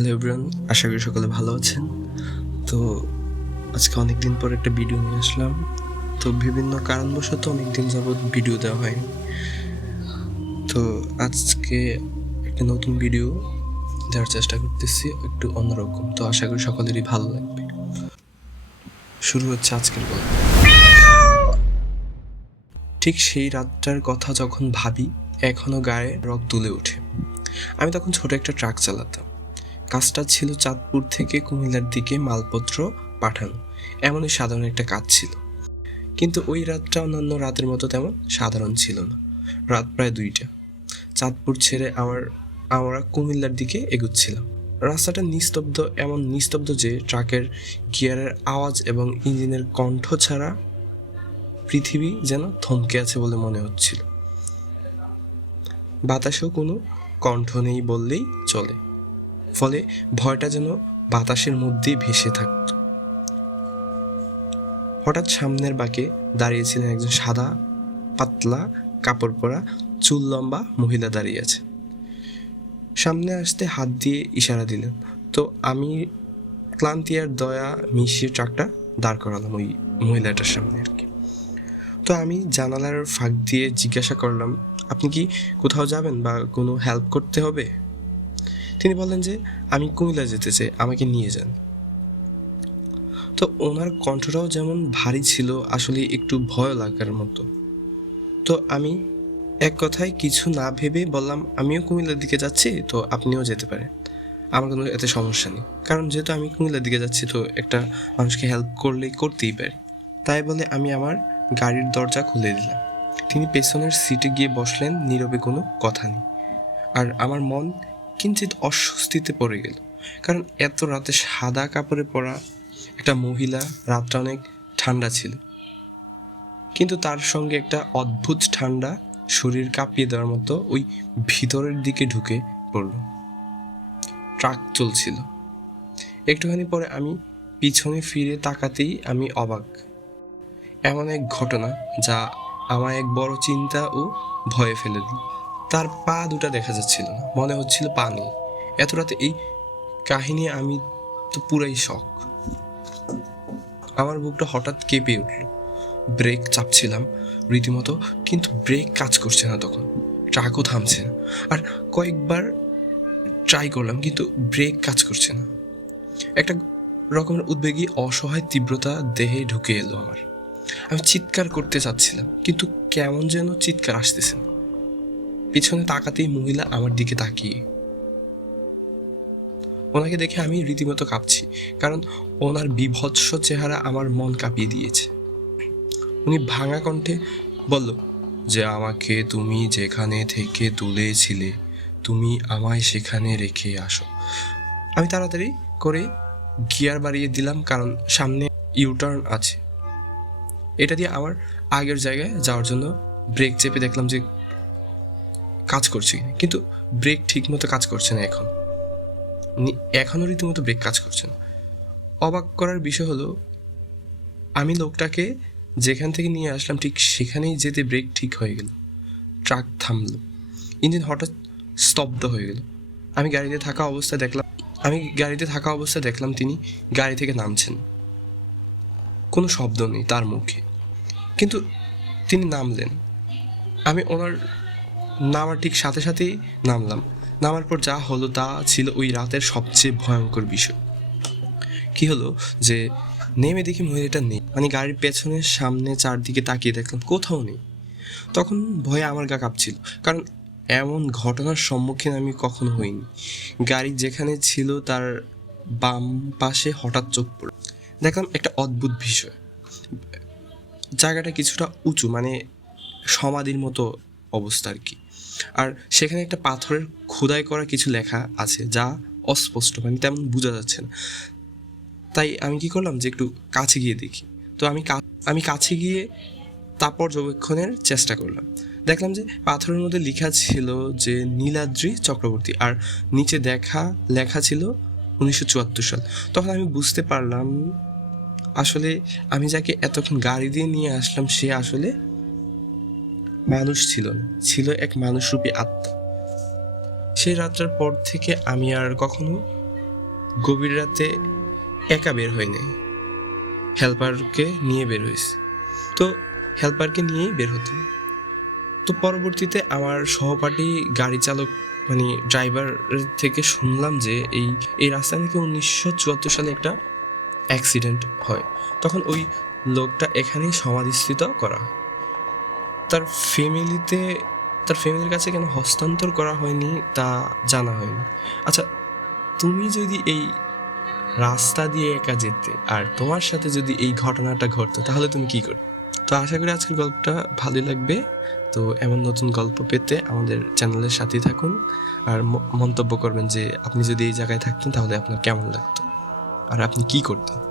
Hello everyone, আশা করি সকলে ভালো আছেন। তো আজকে অনেক দিন পর একটা ভিডিও নিয়ে আসলাম। তো বিভিন্ন কারণবশত অনেক দিন যাবৎ ভিডিও দেওয়া হয়নি। তো আজকে একটা নতুন ভিডিও দেওয়ার চেষ্টা করতেছি, একটু অন্যরকম। তো আশা করি সকলেরই ভালো লাগবে। শুরু হচ্ছে আজকের গল্প। ঠিক সেই রাতটার কথা যখন ভাবি, এখনো গায়ে রক তুলে ওঠে। আমি তখন ছোট একটা ট্রাক চালাতাম। কাজটা ছিল চাঁদপুর থেকে কুমিল্লার দিকে মালপত্র পাঠানো। এমনই সাধারণ একটা কাজ ছিল, কিন্তু ওই রাতটা অন্যান্য রাতের মতো তেমন সাধারণ ছিল না। রাত প্রায় 2টা। চাঁদপুর ছেড়ে আমরা কুমিল্লার দিকে এগুচ্ছিলাম। রাস্তাটা নিস্তব্ধ, এমন নিস্তব্ধ যে ট্রাকের গিয়ারের আওয়াজ এবং ইঞ্জিনের কণ্ঠ ছাড়া পৃথিবী যেন থমকে আছে বলে মনে হচ্ছিল। বাতাসেও কোনো কণ্ঠ নেই বললেই চলে, ফলে ভয়টা যেন বাতাসের মধ্যেই ভেসে থাকত। হঠাৎ সামনের বাঁকে দাঁড়িয়েছিলেন একজন সাদা পাতলা কাপড় পরা চুল লম্বা মহিলা দাঁড়িয়ে আছে। সামনে আসতে হাত দিয়ে ইশারা দিলেন। তো আমি ক্লান্তি আর দয়া মিশিয়ে ট্রাকটা দাঁড় করালাম ওই মহিলাটার সামনে আর কি। তো আমি জানালার ফাঁক দিয়ে জিজ্ঞাসা করলাম, আপনি কি কোথাও যাবেন বা কোনো হেল্প করতে হবে? তিনি বললেন যে আমি কুমিল্লা যেতে চাই, আমাকে নিয়ে যান। তো ওনার কণ্ঠটাও যেমন ভারী ছিল, আসলে একটু ভয় লাগার মতো। তো আমি এক কথায় কিছু না ভেবে বললাম, আমিও কুমিল্লার দিকে যাচ্ছি, তো আপনিও যেতে পারেন, আমার কোনো এতে সমস্যা নেই। কারণ যেহেতু আমি কুমিল্লার দিকে যাচ্ছি, তো একটা মানুষকে হেল্প করতেই পারি। তাই বলে আমি আমার গাড়ির দরজা খুলে দিলাম। তিনি পেছনের সিটে গিয়ে বসলেন, নীরবে, কোনো কথা নেই। আর আমার মন কিঞ্চিত অস্বস্তিতে পড়ে গেল, কারণ এত রাতে সাদা কাপড়ে পরা একটা মহিলা, রাতটা অনেক ঠান্ডা ছিল, কিন্তু তার সঙ্গে একটা অদ্ভুত ঠান্ডা শরীর কাঁপিয়ে দেওয়ার মতো ওই ভিতরের দিকে ঢুকে পড়ল। ট্রাক চলছিল। একটুখানি পরে আমি পিছনে ফিরে তাকাতেই আমি অবাক। এমন এক ঘটনা যা আমায় এক বড় চিন্তা ও ভয়ে ফেলে দিল। তার পা দুটা দেখা যাচ্ছিল না, মনে হচ্ছিল পা নেই। এত রাতে এই কাহিনী, আমি তো পুরাই শক। আমার বুকটা হঠাৎ কেঁপে উঠল। ব্রেক চাপছিলাম রীতিমতো, কিন্তু ব্রেক কাজ করছে না। তখন ট্রাকও থামছে না। আর কয়েকবার ট্রাই করলাম, কিন্তু ব্রেক কাজ করছে না। একটা রকমের উদ্বেগী অসহায় তীব্রতা দেহে ঢুকে এলো আমার। আমি চিৎকার করতে চাচ্ছিলাম, কিন্তু কেমন যেন চিৎকার আসতেছে না। পিছনে তাকাতেই মহিলা আমার দিকে তাকিয়ে। ওনাকে দেখে আমি রীতিমতো কাঁপছি, কারণ ওনার বিভৎস চেহারা আমার মন কাঁপিয়ে দিয়েছে। উনি ভাঙা কণ্ঠে বলল যে, আমাকে তুমি যেখানে থেকে তুলেছিলে, তুমি আমায় সেখানে রেখে আসো। আমি তাড়াতাড়ি করে গিয়ার বাড়িয়ে দিলাম, কারণ সামনে ইউটার্ন আছে। এটা দিয়ে আমার আগের জায়গায় যাওয়ার জন্য ব্রেক চেপে দেখলাম যে কাজ করছে, কিন্তু ব্রেক ঠিক মতো কাজ করছে না। এখনও রীতিমতো ব্রেক কাজ করছে না। অবাক করার বিষয় হলো, আমি লোকটাকে যেখান থেকে নিয়ে আসলাম ঠিক সেখানেই যেতে ব্রেক ঠিক হয়ে গেল। ট্রাক থামল, ইঞ্জিন হঠাৎ স্তব্ধ হয়ে গেল। আমি গাড়িতে থাকা অবস্থায় দেখলাম তিনি গাড়ি থেকে নামছেন। কোনো শব্দ নেই তার মুখে, কিন্তু তিনি নামলেন। আমি ওনার নামার ঠিক সাথে সাথেই নামলাম। নামার পর যা হলো তা ছিল ওই রাতের সবচেয়ে ভয়ঙ্কর বিষয়। কি হলো যে, নেমে দেখি মহিলাটা নেই। মানে গাড়ির পেছনে, সামনে, চারদিকে তাকিয়ে দেখলাম কোথাও নেই। তখন ভয়ে আমার গা কাঁপছিল, কারণ এমন ঘটনার সম্মুখীন আমি কখনো হইনি। গাড়ি যেখানে ছিল তার বাম পাশে হঠাৎ চোখ পড়ল। দেখলাম একটা অদ্ভুত বিষয়। জায়গাটা কিছুটা উঁচু, মানে সমাধির মতো অবস্থা আর কি। আর সেখানে একটা পাথরের খোদাই করা কিছু লেখা আছে, যা অস্পষ্ট, মানে তেমন বোঝা যাচ্ছে না। তাই আমি কি করলাম যে একটু কাছে গিয়ে দেখি। তো আমি কাছে গিয়ে তা পর্যবেক্ষণের চেষ্টা করলাম। দেখলাম যে পাথরের মধ্যে লেখা ছিল যে নীলাদ্রি চক্রবর্তী, আর নিচে লেখা ছিল 1974 সাল। তখন আমি বুঝতে পারলাম, আসলে আমি যাকে এতক্ষণ গাড়ি দিয়ে নিয়ে আসলাম সে আসলে মানুষ ছিল না, ছিল এক মানুষরূপী আত্মা। সেই রাতটার পর থেকে আমি আর কখনো গভীর রাতে একা বের হয়নি, হেল্পারকে নিয়ে বের হয়েছে। তো হেল্পারকে নিয়েই বের হতেন। তো পরবর্তীতে আমার সহপাঠী গাড়ি চালক মানে ড্রাইভার থেকে শুনলাম যে এই রাস্তায় নাকি 1974 সালে একটা অ্যাক্সিডেন্ট হয়। তখন ওই লোকটা এখানেই সমাধিস্থিত করা হয়। তার ফ্যামিলিতে তার ফ্যামিলির কাছে কেন হস্তান্তর করা হয়নি তা জানা হয়নি। আচ্ছা, তুমি যদি এই রাস্তা দিয়ে একা যেতে আর তোমার সাথে যদি এই ঘটনাটা ঘটতো তাহলে তুমি কি করতে? তো আশা করি আজকের গল্পটা ভালোই লাগবে। তো এমন নতুন গল্প পেতে আমাদের চ্যানেলের সাথেই থাকুন আর মন্তব্য করবেন যে আপনি যদি এই জায়গায় থাকতেন তাহলে আপনার কেমন লাগতো আর আপনি কি করতেন।